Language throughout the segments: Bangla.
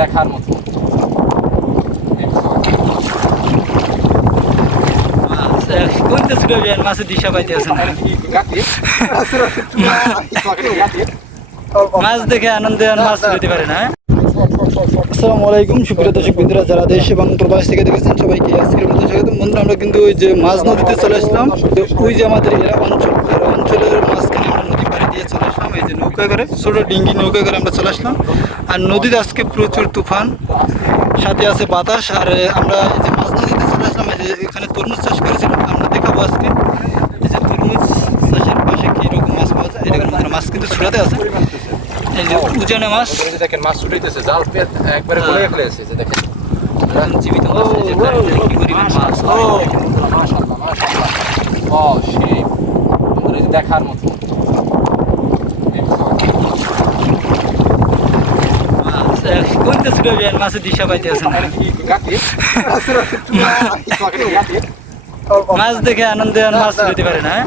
দেখার মতো। মাছ দেখে আনন্দে পারে না আসসালামু আলাইকুম যারা দেশ এবং প্রবাস থেকে দেখেছেন, সবাইকে আজকের আমরা কিন্তু ওই যে মাছ নদীতে চলে আসলাম। ওই যে আমাদের এরা অঞ্চল এরা অঞ্চলের মাঝখানে আমরা নদী পাড়ি দিয়ে চলে আসলাম এই যে নৌকা করে ছোট ডিঙ্গি নৌকা করে আমরা চলে আসলাম আর নদীতে আজকে প্রচুর তুফান সাথে আছে বাতাস আর আমরা যে মাছ নদীতে চলে আসলাম যে এখানে তরমুজ চাষ করেছিলাম আমরা দেখাবো আজকে এই যে তরমুজ চাষের পাশে কীরকম মাছ পাওয়া যায় এটা বন্ধুরা মাছ কিন্তু ছুটাতে আছে এই যে উজানে মাছ দেখেন মাছ ছুটাইতেছে জাল একবারে গলে ফেলেছে যে দেখেন জীবিত মাছ যে কি পরিমাণ মাছ ও মাশাআল্লাহ মাশাআল্লাহ ও সেই বন্ধুরা এই যে দেখার মতো কোনতে ছুটে যাবেন মাছের দিশা পাইতেছে না মাছ দেখে আনন্দে মাছ ছুটতে পারে না হ্যাঁ?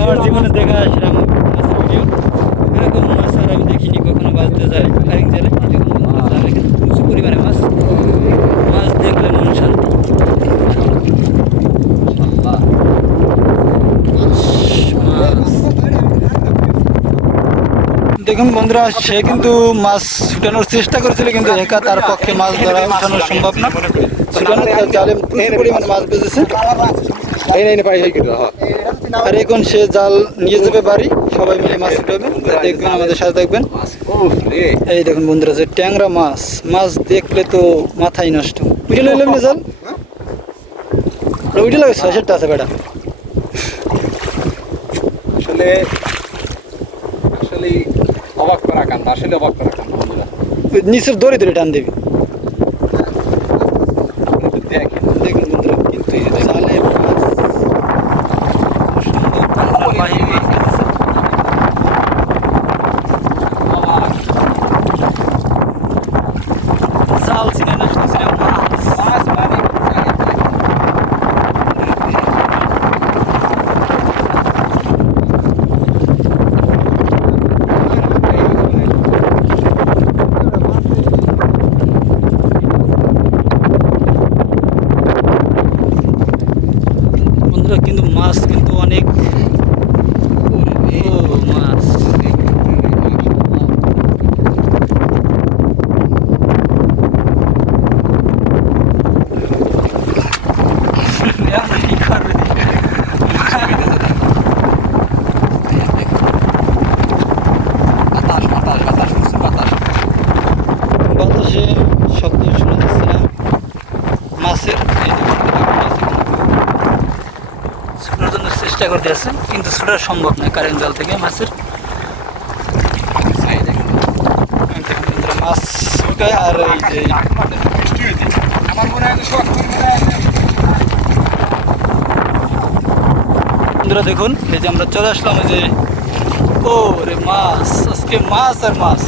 আমার জীবনে দেখা সেরা জালে প্রচুর পরিমাণে মাছ। মাছ দেখলে মন শান্তি। দেখুন বন্ধুরা সে কিন্তু মাছ ছুটানোর চেষ্টা করেছিল কিন্তু একা তার পক্ষে মাছ ধরা উঠানো সম্ভব না। ছুটানোর জালে প্রচুর পরিমাণে মাছ বেঁচেছে আর এখন সে জাল নিয়ে যাবে বাড়ি সবাই মিলে মাছ উঠাবে দেখবেন আমাদের সাথে দেখবেন এই দেখুন বন্ধুরা যে ট্যাংরা মাছ মাছ দেখলে তো মাথাই নষ্ট। উঠে না জাল? উঠে লাগে ছয়শটা আছে বেটা। আসলে আসলে অবাক করা কান আসলে অবাক করা কান বন্ধুরা। নিচের দড়ি ধরে টান দেবে। দেখেন। দেখুন বন্ধুরা কিন্তু এই যে জালে মাছ অসম্ভব ঠান্ডা বাহির হয়ে গেছে। জাল ছিনে না শুধু ছিনে মাছ মাছ মানে বন্ধুরা কিন্তু মাছ কিন্তু অনেক ও মাছ এখন কি করবে বাতাস বাতাস বাতাস করছে বাতাস বাতাসে শব্দ শোনা মাছের যে ছোটার জন্য চেষ্টা করতে আছে, কিন্তু ছোটা সম্ভব নয় কারেন্ট জাল থেকে মাছের। মাছ আর যে দেখুন, এই যে আমরা চলে আসলাম যে ও রে মাছ, আজকে মাছ আর মাছ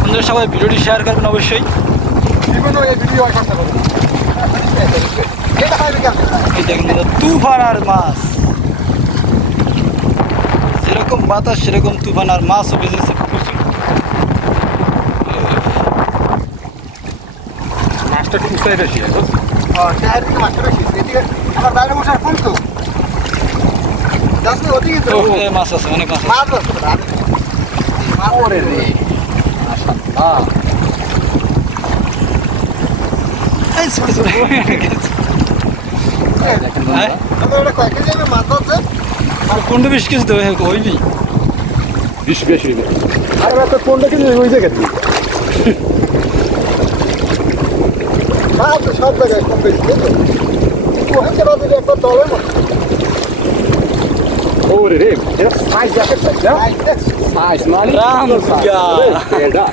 বন্ধুরা সবাই ভিডিওটি শেয়ার করবেন অবশ্যই। তুফান আর মাছ। যেরকম বাতাস সেরকম তুফান আর মাছও বেঁচেছে প্রচুর। মাছটা বেশি মাছ আছে অনেক মাছ আছে। আর পনেরো বিশ কেজি দেবে হইবি বিশ বেশি আরে কিন্তু ওই জায়গা মাছ তো সব জায়গায় কম বেশি একটা দলের মতো ওরে রে এটা সাইজ জ্যাকেট সাইজ সাইজ মানে রাম গিয়া। এটা রাম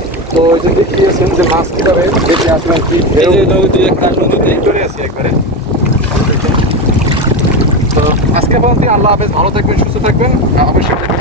তো এই যে দেখিয়েছেন যে মাছ কীভাবে দেখে আসলেন কি একটা নদীতে চলে আসি একবারে। তো আজকে পর্যন্ত আল্লাহ হাফেজ ভালো থাকবেন সুস্থ থাকবেন। অবশ্যই